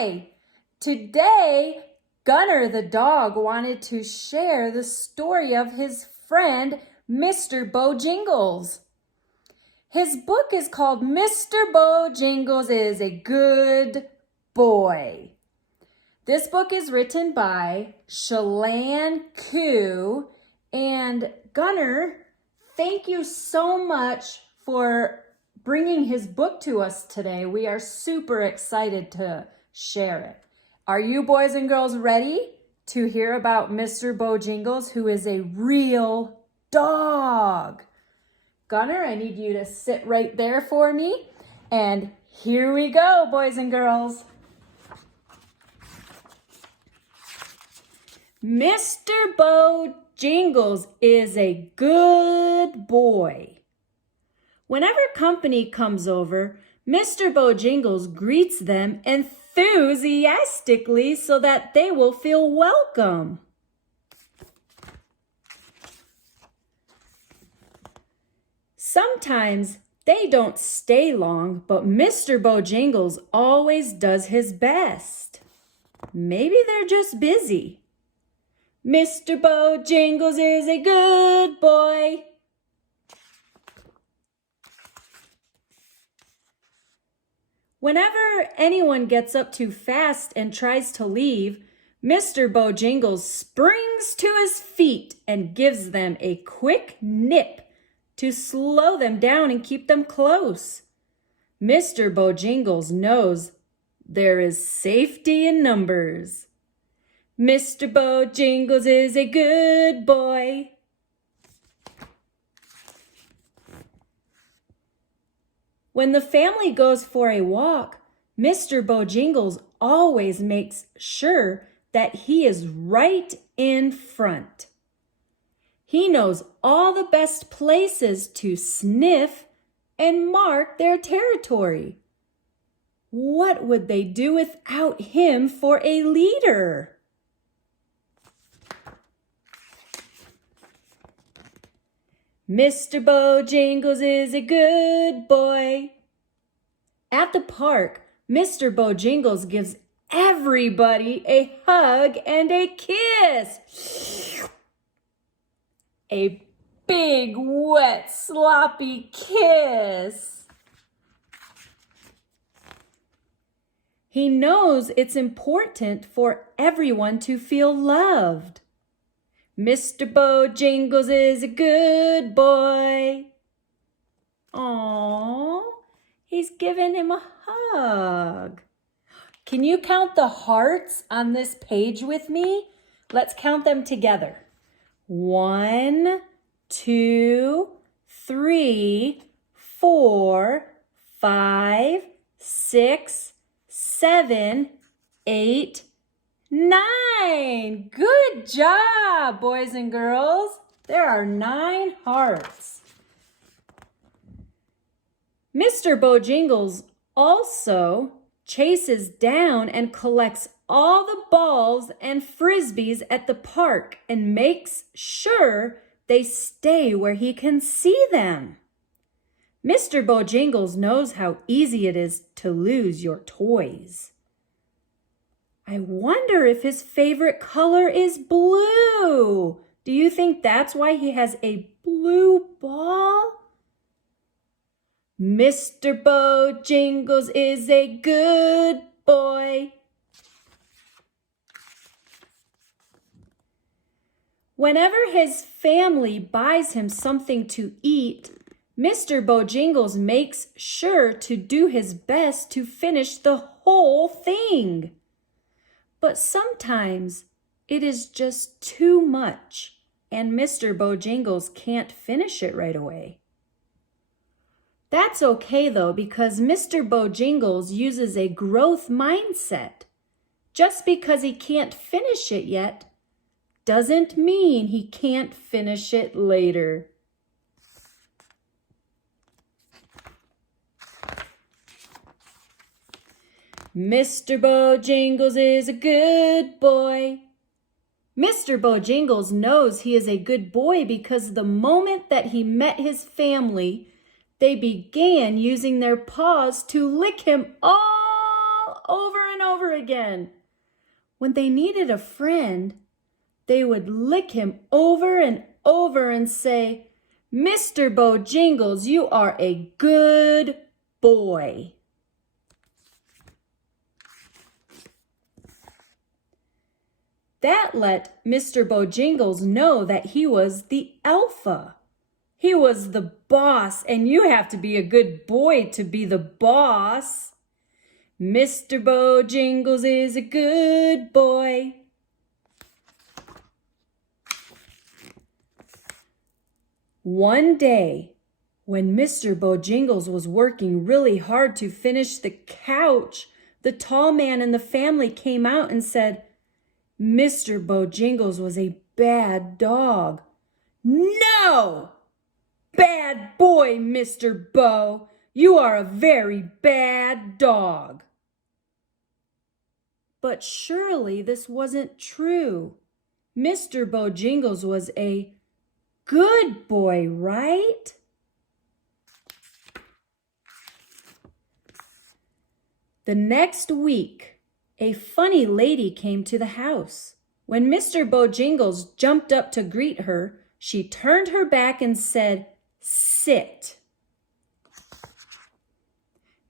Hi! Today, Gunner the dog wanted to share the story of his friend, Mr. Beau Jingles. His book is called Mr. Beau Jingles is a Good Boy. This book is written by Chelan and Gunner, thank you so much for bringing his book to us today. We are super excited to share it. Are you boys and girls ready to hear about Mr. Beau Jingles, who is a real dog? Gunner, I need you to sit right there for me. And here we go, boys and girls. Mr. Beau Jingles is a good boy. Whenever company comes over, Mr. Beau Jingles greets them enthusiastically so that they will feel welcome. Sometimes they don't stay long, but Mr. Beau Jingles always does his best. Maybe they're just busy. Mr. Beau Jingles is a good boy. Whenever anyone gets up too fast and tries to leave, Mr. Beau Jingles springs to his feet and gives them a quick nip to slow them down and keep them close. Mr. Beau Jingles knows there is safety in numbers. Mr. Beau Jingles is a good boy. When the family goes for a walk, Mr. Beau Jingles always makes sure that he is right in front. He knows all the best places to sniff and mark their territory. What would they do without him for a leader? Mr. Beau Jingles is a good boy. At the park, Mr. Beau Jingles gives everybody a hug and a kiss. A big, wet, sloppy kiss. He knows it's important for everyone to feel loved. Mr. Beau Jingles is a good boy. Aww, he's giving him a hug. Can you count the hearts on this page with me? Let's count them together. 1, 2, 3, 4, 5, 6, 7, 8, 9. Good job, boys and girls. There are 9 hearts. Mr. Beau Jingles also chases down and collects all the balls and frisbees at the park and makes sure they stay where he can see them. Mr. Beau Jingles knows how easy it is to lose your toys. I wonder if his favorite color is blue. Do you think that's why he has a blue ball? Mr. Beau Jingles is a good boy. Whenever his family buys him something to eat, Mr. Beau Jingles makes sure to do his best to finish the whole thing. But sometimes it is just too much, and Mr. Beau Jingles can't finish it right away. That's okay though, because Mr. Beau Jingles uses a growth mindset. Just because he can't finish it yet doesn't mean he can't finish it later. Mr. Beau Jingles is a good boy. Mr. Beau Jingles knows he is a good boy because the moment that he met his family, they began using their paws to lick him all over and over again. When they needed a friend, they would lick him over and over and say, "Mr. Beau Jingles, you are a good boy." That let Mr. Beau Jingles know that he was the alpha. He was the boss, and you have to be a good boy to be the boss. Mr. Beau Jingles is a good boy. One day, when Mr. Beau Jingles was working really hard to finish the couch, the tall man in the family came out and said, "Mr. Beau Jingles was a bad dog." "No! Bad boy, Mr. Beau. You are a very bad dog." But surely this wasn't true. Mr. Beau Jingles was a good boy, right? The next week, a funny lady came to the house. When Mr. Beau Jingles jumped up to greet her, she turned her back and said, "Sit."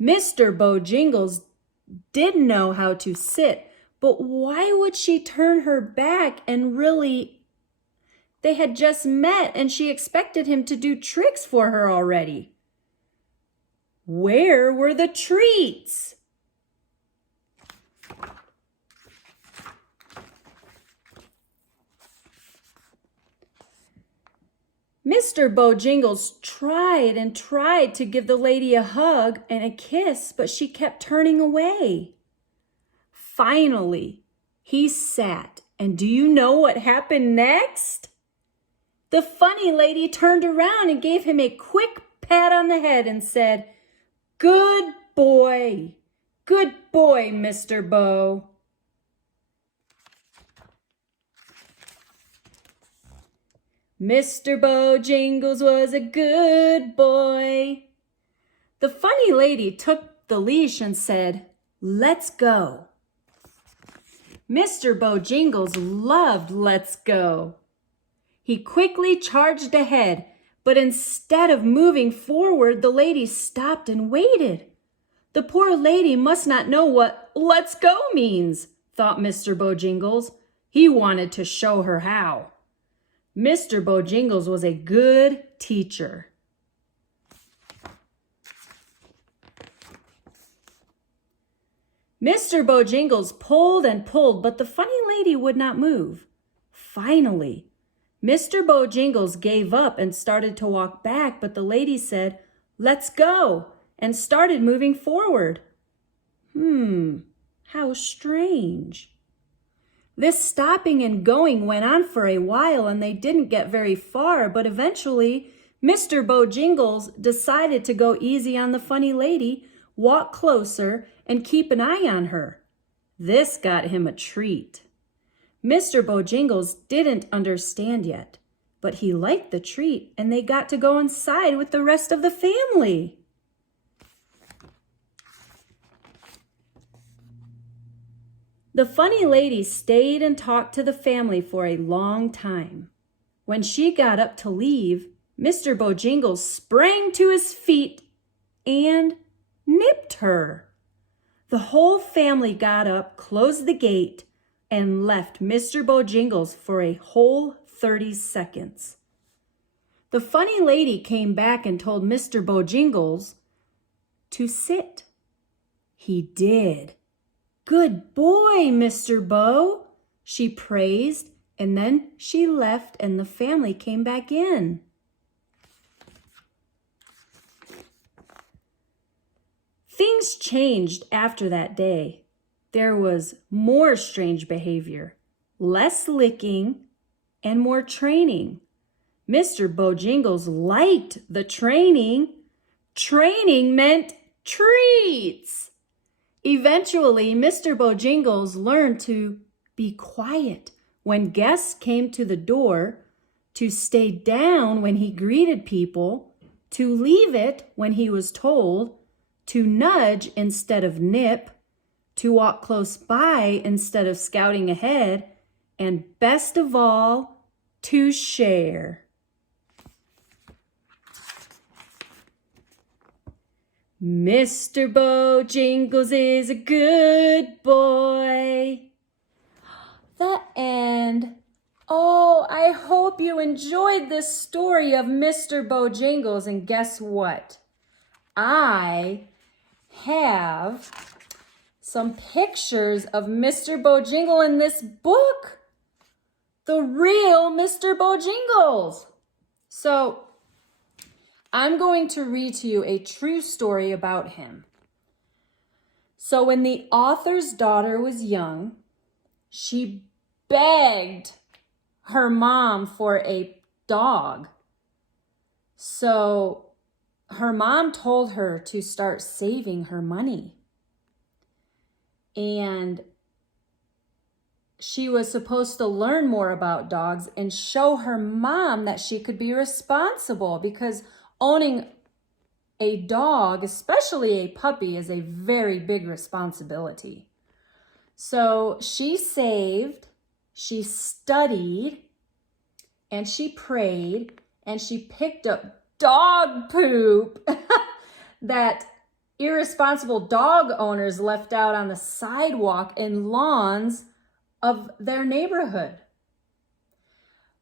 Mr. Beau Jingles did know how to sit, but why would she turn her back and really? They had just met and she expected him to do tricks for her already. Where were the treats? Mr. Beau Jingles tried and tried to give the lady a hug and a kiss, but she kept turning away. Finally, he sat, and do you know what happened next? The funny lady turned around and gave him a quick pat on the head and said, "Good boy. Good boy, Mr. Beau." Mr. Beau Jingles was a good boy. The funny lady took the leash and said, "Let's go." Mr. Beau Jingles loved "let's go." He quickly charged ahead, but instead of moving forward, the lady stopped and waited. The poor lady must not know what "let's go" means, thought Mr. Beau Jingles. He wanted to show her how. Mr. Beau Jingles was a good teacher. Mr. Beau Jingles pulled and pulled, but the funny lady would not move. Finally, Mr. Beau Jingles gave up and started to walk back, but the lady said, "Let's go," and started moving forward. How strange. This stopping and going went on for a while and they didn't get very far, but eventually Mr. Beau Jingles decided to go easy on the funny lady, walk closer, and keep an eye on her. This got him a treat. Mr. Beau Jingles didn't understand yet, but he liked the treat and they got to go inside with the rest of the family. The funny lady stayed and talked to the family for a long time. When she got up to leave, Mr. Beau Jingles sprang to his feet and nipped her. The whole family got up, closed the gate, and left Mr. Beau Jingles for a whole 30 seconds. The funny lady came back and told Mr. Beau Jingles to sit. He did. "Good boy, Mr. Beau," she praised, and then she left and the family came back in. Things changed after that day. There was more strange behavior, less licking, and more training. Mr. Beau Jingles liked the training. Training meant treats. Eventually, Mr. Beau Jingles learned to be quiet when guests came to the door, to stay down when he greeted people, to leave it when he was told, to nudge instead of nip, to walk close by instead of scouting ahead, and best of all, to share. Mr. Beau Jingles is a good boy. The end. Oh, I hope you enjoyed this story of Mr. Beau Jingles. And guess what? I have some pictures of Mr. Beau Jingle in this book. The real Mr. Beau Jingles. So I'm going to read to you a true story about him. So when the author's daughter was young, she begged her mom for a dog. So her mom told her to start saving her money. And she was supposed to learn more about dogs and show her mom that she could be responsible, because owning a dog, especially a puppy, is a very big responsibility. So she saved, she studied, and she prayed, and she picked up dog poop that irresponsible dog owners left out on the sidewalk and lawns of their neighborhood.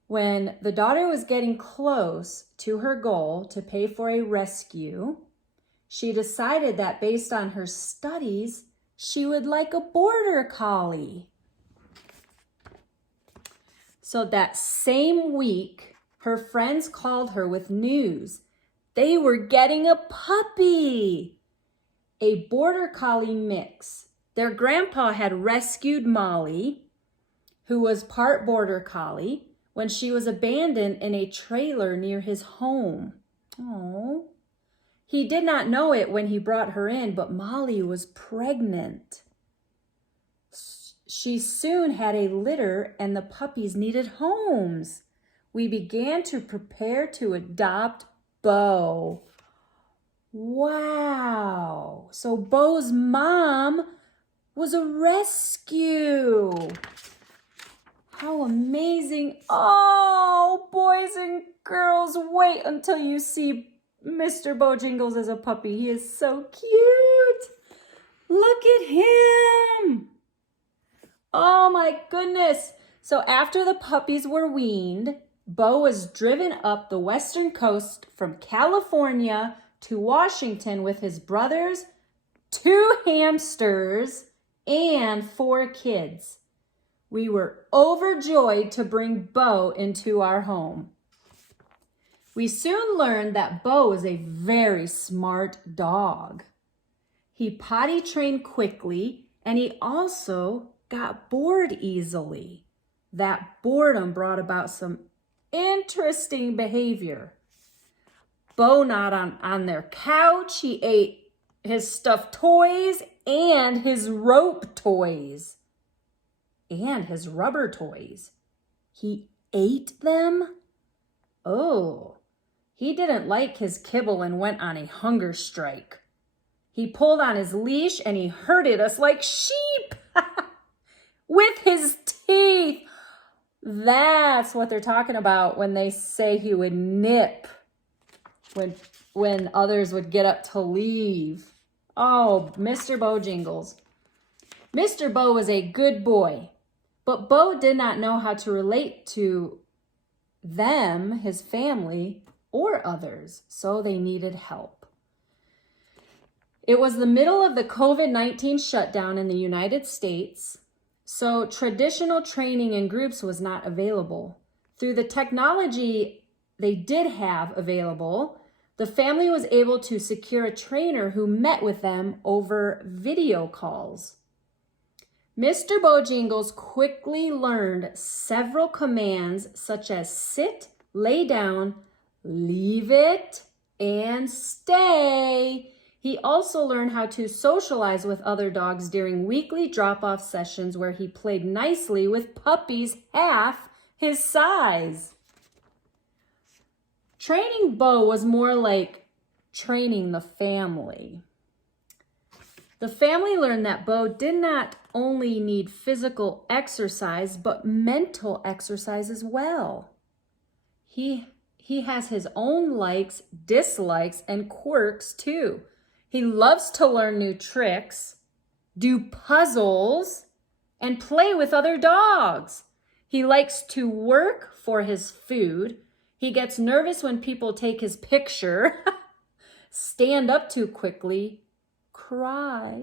When the daughter was getting close to her goal to pay for a rescue, she decided that based on her studies, she would like a border collie. So that same week, her friends called her with news. They were getting a puppy, a border collie mix. Their grandpa had rescued Molly, who was part border collie, when she was abandoned in a trailer near his home. Oh, he did not know it when he brought her in, but Molly was pregnant. She soon had a litter and the puppies needed homes. We began to prepare to adopt Beau. Wow. So Beau's mom was a rescue. How amazing. Oh, boys and girls, wait until you see Mr. Beau Jingles as a puppy. He is so cute. Look at him. Oh my goodness. So after the puppies were weaned, Beau was driven up the western coast from California to Washington with his brothers, 2 hamsters, and 4 kids. We were overjoyed to bring Beau into our home. We soon learned that Beau is a very smart dog. He potty trained quickly, and he also got bored easily. That boredom brought about some interesting behavior. Beau gnawed on their couch. He ate his stuffed toys and his rope toys and his rubber toys. He ate them? Oh, he didn't like his kibble and went on a hunger strike. He pulled on his leash and he herded us like sheep with his teeth. That's what they're talking about when they say he would nip when others would get up to leave. Oh, Mr. Beau Jingles. Mr. Beau was a good boy, but Beau did not know how to relate to them, his family, or others, so they needed help. It was the middle of the COVID-19 shutdown in the United States, so traditional training in groups was not available. Through the technology they did have available, the family was able to secure a trainer who met with them over video calls. Mr. Beau Jingles quickly learned several commands such as sit, lay down, leave it, and stay. He also learned how to socialize with other dogs during weekly drop-off sessions where he played nicely with puppies half his size. Training Beau was more like training the family. The family learned that Beau did not only need physical exercise, but mental exercise as well. He has his own likes, dislikes, and quirks too. He loves to learn new tricks, do puzzles, and play with other dogs. He likes to work for his food. He gets nervous when people take his picture, stand up too quickly, cry,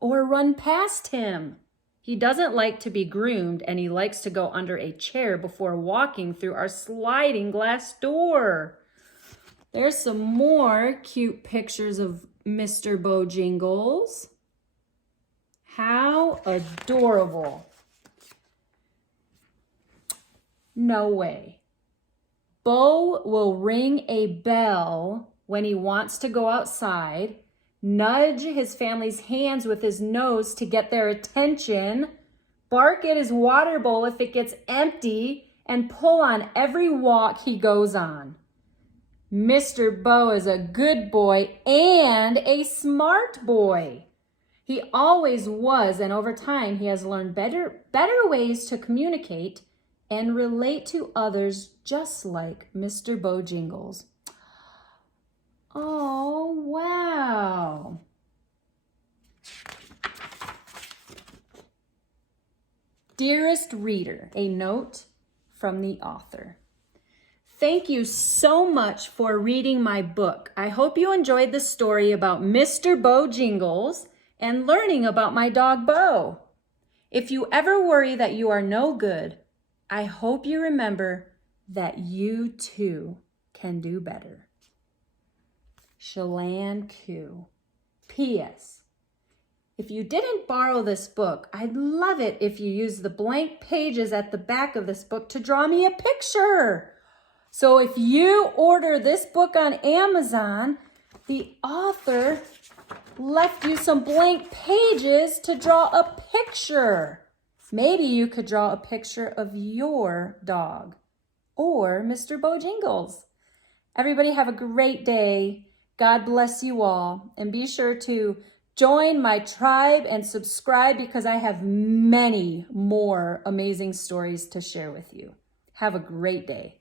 or run past him. He doesn't like to be groomed, and he likes to go under a chair before walking through our sliding glass door. There's some more cute pictures of Mr. Beau Jingles. How adorable. No way. Beau will ring a bell when he wants to go outside, nudge his family's hands with his nose to get their attention, bark at his water bowl if it gets empty, and pull on every walk he goes on. Mr. Beau is a good boy and a smart boy. He always was, and over time he has learned better ways to communicate and relate to others, just like Mr. Beau Jingles. Oh, wow. Dearest reader, a note from the author. Thank you so much for reading my book. I hope you enjoyed the story about Mr. Beau Jingles and learning about my dog Beau. If you ever worry that you are no good, I hope you remember that you too can do better. Chelan. P.S. If you didn't borrow this book, I'd love it if you use the blank pages at the back of this book to draw me a picture. So if you order this book on Amazon, the author left you some blank pages to draw a picture. Maybe you could draw a picture of your dog or Mr. Beau Jingles. Everybody have a great day. God bless you all. And be sure to join my tribe and subscribe because I have many more amazing stories to share with you. Have a great day.